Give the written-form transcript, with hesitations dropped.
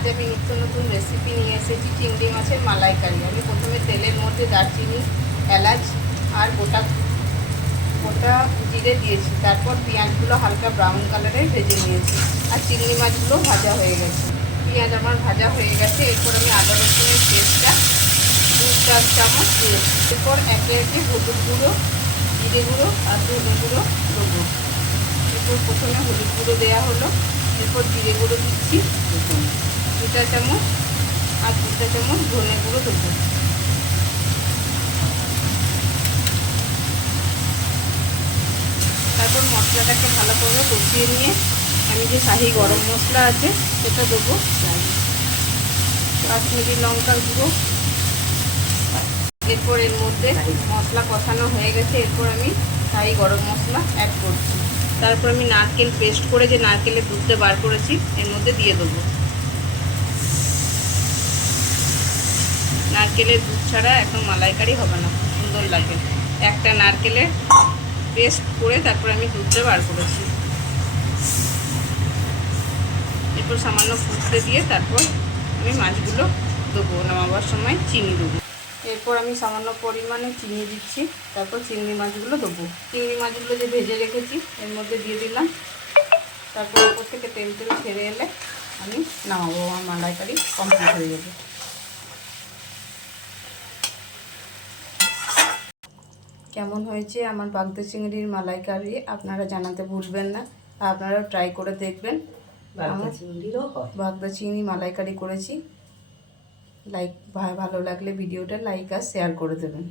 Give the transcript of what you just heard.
আজ আমি নিত্য নতুন রেসিপি নিয়ে এসেছি চিংড়ি মাছের মালাইকারি। আমি প্রথমে তেলের মধ্যে দারচিনি, এলাচ আর গোটা গোটা জিরে দিয়েছি। তারপর পেঁয়াজগুলো হালকা ব্রাউন কালারে ভেজে নিয়েছি আর চিংড়ি মাছগুলো ভাজা হয়ে গেছে। পেঁয়াজ আমার ভাজা হয়ে গেছে। এরপর আমি আদা রসুনের পেস্টটা 2-4 চামচ দিয়েছি। এরপর একে একে হলুদ গুঁড়ো, জিরে গুঁড়ো আর ধনে গুঁড়ো দেবো। এরপর প্রথমে হলুদ গুঁড়ো দেওয়া হলো, এরপর জিরে গুঁড়ো দিচ্ছি 2 চামচ আর 2 চামচ ধনে গুঁড়ো দেবো। তারপর মশলাটাকে ভালো করে কষিয়ে নিয়ে আমি যে শাহি গরম মশলা আছে সেটা দেবো, কাশ্মীরি লঙ্কার গুঁড়ো। এরপর এর মধ্যে মশলা কষানো হয়ে গেছে, এরপর আমি শাহি গরম মশলা অ্যাড করছি। তারপর আমি নারকেল পেস্ট করে যে নারকেলের দুধটা বার করেছি এর মধ্যে দিয়ে দেবো। নারকেলের দুধ ছাড়া একদম মালাইকারি হবে না, সুন্দর লাগে। একটা নারকেলের পেস্ট করে তারপর আমি দুধটা বার করেছি। এরপর সামান্য ফুটতে দিয়ে তারপর আমি মাছগুলো দেবো, নামাবার সময় চিনি দেবো। এরপর আমি সামান্য পরিমাণে চিনি দিচ্ছি, তারপর চিংড়ি মাছগুলো দেবো। চিংড়ি মাছগুলো যে ভেজে রেখেছি এর মধ্যে দিয়ে দিলাম। তারপর উপর থেকে তেল ছেড়ে এলে আমি নামাবো, আমার মালাইকারি কমপ্লিট হয়ে যাবে। কেমন হয়েছে আমার বাগদা চিংড়ির মালাইকারি আপনারা জানাতে ভুলবেন না। আপনারাও ট্রাই করে দেখবেন। বাগদা চিংড়ি মালাইকারি করেছি। ভালো লাগলে ভিডিওটা লাইক আর শেয়ার করে দেবেন।